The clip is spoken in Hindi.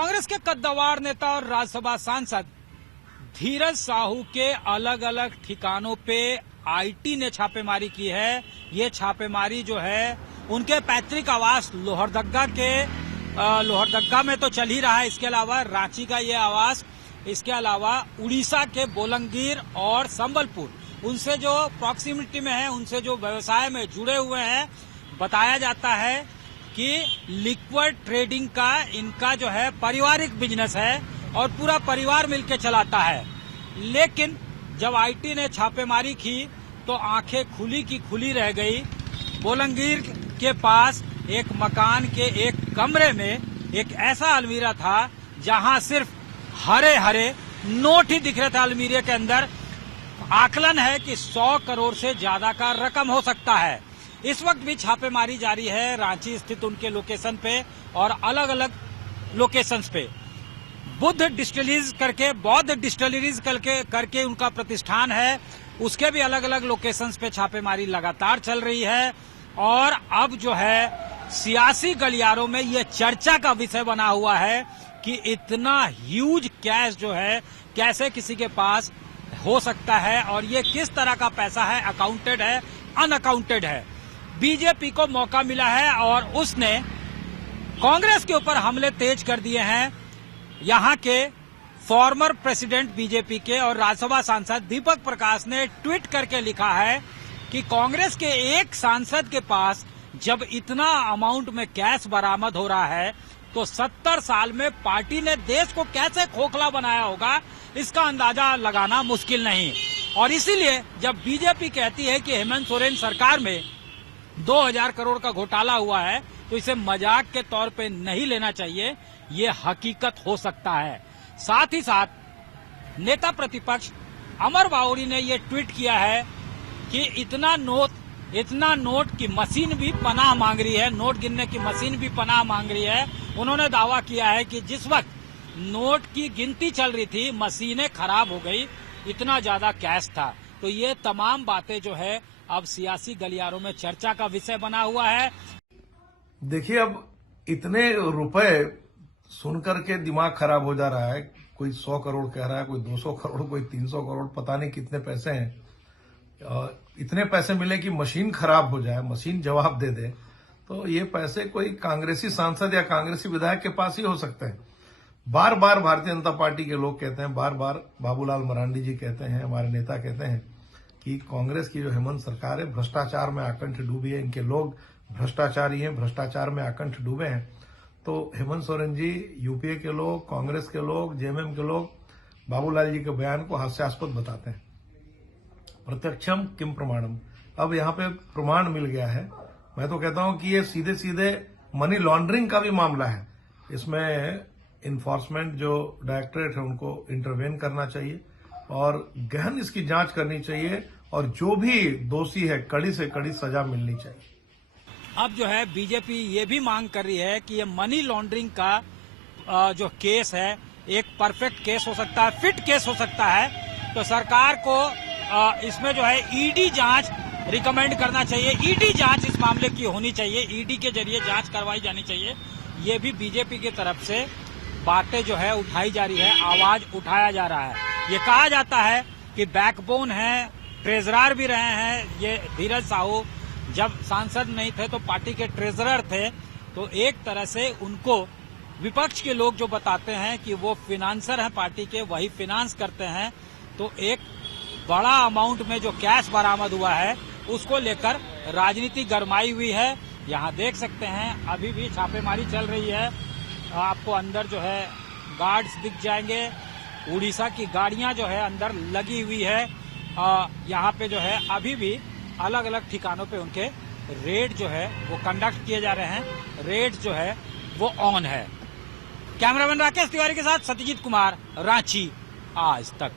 कांग्रेस के कद्दावर नेता और राज्यसभा सांसद धीरज साहू के अलग अलग ठिकानों पे आईटी ने छापेमारी की है। ये छापेमारी जो है उनके पैतृक आवास लोहरदग्गा में तो चल ही रहा है। इसके अलावा रांची का ये आवास, इसके अलावा उड़ीसा के बोलंगीर और संबलपुर, उनसे जो प्रॉक्सिमिटी में है, उनसे जो व्यवसाय में जुड़े हुए हैं, बताया जाता है कि लिक्विड ट्रेडिंग का इनका जो है पारिवारिक बिजनेस है और पूरा परिवार मिलकर चलाता है। लेकिन जब आईटी ने छापेमारी की तो आंखें खुली की खुली रह गई। बोलंगीर के पास एक मकान के एक कमरे में एक ऐसा अलमीरा था जहां सिर्फ हरे हरे नोट ही दिख रहे थे अलमीरे के अंदर। आकलन है कि 100 करोड़ से ज्यादा का रकम हो सकता है। इस वक्त भी छापेमारी जारी है रांची स्थित उनके लोकेशन पे और अलग अलग लोकेशंस पे। बुद्ध डिस्टिलरीज करके, बौद्ध डिस्टिलरीज करके उनका प्रतिष्ठान है, उसके भी अलग अलग लोकेशंस पे छापेमारी लगातार चल रही है। और अब जो है सियासी गलियारों में ये चर्चा का विषय बना हुआ है कि इतना ह्यूज कैश जो है कैसे किसी के पास हो सकता है और ये किस तरह का पैसा है, अकाउंटेड है, अनअकाउंटेड है। बीजेपी को मौका मिला है और उसने कांग्रेस के ऊपर हमले तेज कर दिए हैं। यहां के फॉर्मर प्रेसिडेंट बीजेपी के और राज्यसभा सांसद दीपक प्रकाश ने ट्वीट करके लिखा है कि कांग्रेस के एक सांसद के पास जब इतना अमाउंट में कैश बरामद हो रहा है तो 70 साल में पार्टी ने देश को कैसे खोखला बनाया होगा, इसका अंदाजा लगाना मुश्किल नहीं। और इसीलिए जब बीजेपी कहती है कि हेमंत सोरेन सरकार में 2000 करोड़ का घोटाला हुआ है तो इसे मजाक के तौर पे नहीं लेना चाहिए, ये हकीकत हो सकता है। साथ ही साथ नेता प्रतिपक्ष अमर बावरी ने ये ट्वीट किया है कि इतना नोट की मशीन भी पनाह मांग रही है, नोट गिनने की मशीन भी पनाह मांग रही है। उन्होंने दावा किया है कि जिस वक्त नोट की गिनती चल रही थी मशीनें खराब हो गई, इतना ज्यादा कैश था। तो ये तमाम बातें जो है अब सियासी गलियारों में चर्चा का विषय बना हुआ है। देखिए, अब इतने रुपए सुनकर के दिमाग खराब हो जा रहा है। कोई 100 करोड़ कह रहा है, कोई 200 करोड़, कोई 300 करोड़, पता नहीं कितने पैसे हैं। इतने पैसे मिले कि मशीन खराब हो जाए, मशीन जवाब दे दे, तो ये पैसे कोई कांग्रेसी सांसद या कांग्रेसी विधायक के पास ही हो सकते हैं। बार बार भारतीय जनता पार्टी के लोग कहते हैं, बार बार बाबूलाल मरांडी जी कहते हैं, हमारे नेता कहते हैं कि कांग्रेस की जो हेमंत सरकार है भ्रष्टाचार में आकंठ डूबी है, इनके लोग भ्रष्टाचारी हैं, भ्रष्टाचार में आकंठ डूबे हैं। तो हेमंत सोरेन जी, यूपीए के लोग, कांग्रेस के लोग, जेएमएम के लोग बाबूलाल जी के बयान को हास्यास्पद बताते हैं। प्रत्यक्षम किम प्रमाणम, अब यहां पे प्रमाण मिल गया है। मैं तो कहता हूं कि ये सीधे सीधे मनी लॉन्ड्रिंग का भी मामला है। इसमें इन्फोर्समेंट जो डायरेक्टरेट है उनको इंटरवेन करना चाहिए और गहन इसकी जांच करनी चाहिए और जो भी दोषी है कड़ी से कड़ी सजा मिलनी चाहिए। अब जो है बीजेपी ये भी मांग कर रही है कि ये मनी लॉन्ड्रिंग का जो केस है एक परफेक्ट केस हो सकता है, फिट केस हो सकता है। तो सरकार को इसमें जो है ईडी जांच रिकमेंड करना चाहिए, ईडी जांच इस मामले की होनी चाहिए, ईडी के जरिए जांच करवाई जानी चाहिए। ये भी बीजेपी की तरफ से बातें जो है उठाई जा रही है, आवाज उठाया जा रहा है। ये कहा जाता है कि बैकबोन है, ट्रेजरर भी रहे हैं ये धीरज साहू। जब सांसद नहीं थे तो पार्टी के ट्रेजरर थे, तो एक तरह से उनको विपक्ष के लोग जो बताते हैं कि वो फिनांसर हैं पार्टी के, वही फिनांस करते हैं। तो एक बड़ा अमाउंट में जो कैश बरामद हुआ है उसको लेकर राजनीति गरमाई हुई है। यहाँ देख सकते हैं अभी भी छापेमारी चल रही है। आपको अंदर जो है गार्ड्स दिख जाएंगे, उड़ीसा की गाड़ियां जो है अंदर लगी हुई है। यहाँ पे जो है अभी भी अलग अलग ठिकानों पे उनके रेड जो है वो कंडक्ट किए जा रहे हैं, रेड जो है वो ऑन है। कैमरामैन राकेश तिवारी के साथ सत्यजीत कुमार, रांची आज तक।